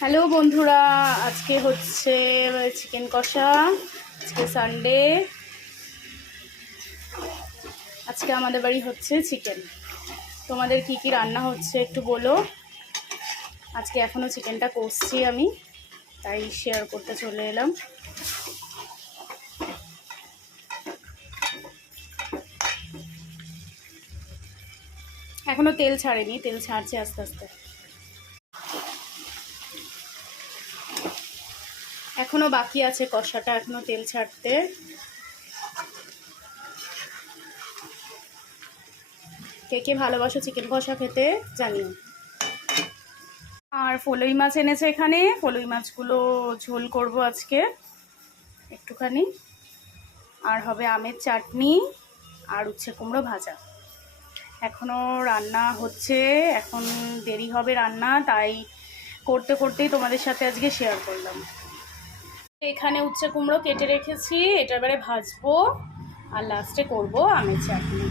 Hello বন্ধুরা, আজকে হচ্ছে চিকেন কষা। আজকে সানডে, আজকে আমাদের বাড়ি হচ্ছে চিকেন। তোমাদের কি কি রান্না হচ্ছে একটু বলো। আজকে এখনও চিকেনটা কষছি আমি, তাই শেয়ার করতে চলে এলাম। এখনও তেল ছাড়েনি, তেল ছাড়ছে আস্তে আস্তে। এখনও বাকি আছে কষাটা, এখনও তেল ছাড়তে। কে কে ভালোবাসো চিকেন কষা খেতে জানিও। আর ফলই মাছ এনেছে এখানে, ফলই মাছগুলো ঝোল করব আজকে একটুখানি। আর হবে আমের চাটনি আর উচ্ছে কুমড়ো ভাজা। এখনও রান্না হচ্ছে, এখন দেরি হবে রান্না, তাই করতে করতেই তোমাদের সাথে আজকে শেয়ার করলাম। এখানে উচ্ছে কুমড়ো কেটে রেখেছি, এটা এবারে ভাজবো আর লাস্টে করব আমের চাটনি।